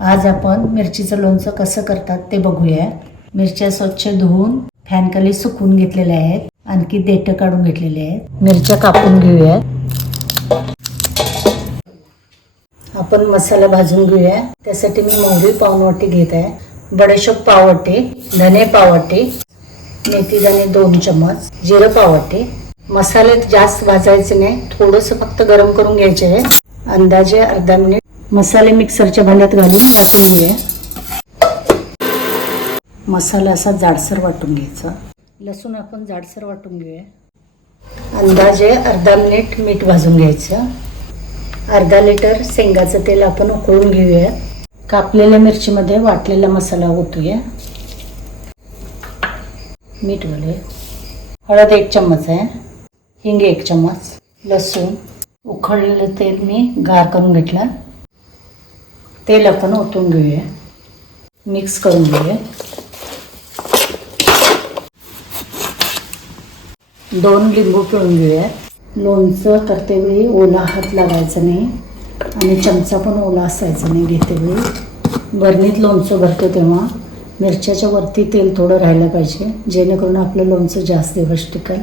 आज आपण मिरचीचं लोणचं कसं करतात ते बघूया. मिरच्या स्वच्छ धुवून फॅनखाली सुकून घेतलेल्या आहेत. आणखी देठ काढून घेतलेले आहेत. मिरच्या कापून घेऊया. आपण मसाला भाजून घेऊया. त्यासाठी मी मोहरी पावनवटी घेत आहे. बडेशोप पावटे धने पावटे मेथी दाणे दोन चम्मच जिरं पावटे मसाले जास्त भाजायचे नाही. थोडंसं फक्त गरम करून घ्यायचे आहे. अंदाजे अर्धा मिनिट मसाले मिक्सरच्या भांड्यात घालून वाटून घेऊया. मसाला असा जाडसर वाटून घ्यायचा. लसूण आपण जाडसर वाटून घेऊया. अंदाजे अर्धा मिनिट मीठ भाजून घ्यायचं. अर्धा लिटर शेंगाचं तेल आपण उकळून घेऊया. कापलेल्या मिरचीमध्ये वाटलेला मसाला ओतूया. मीठ घालूया. हळद एक चम्मच आहे. हिंग एक चम्मच. लसूण. उखळलेलं तेल मी गार करून घेतलं. तेल आपण ओतून घेऊया. मिक्स करून घेऊया. दोन लिंबू पिळून घेऊया. लोणचं करतेवेळी ओला हात लागायचा नाही आणि चमचा पण ओला असायचा नाही घेतेवेळी. बरणीत लोणचं भरतो तेव्हा. मिरच्याच्या वरती तेल थोडं राहायला पाहिजे जेणेकरून आपलं लोणचं जास्त दिवस टिकेल.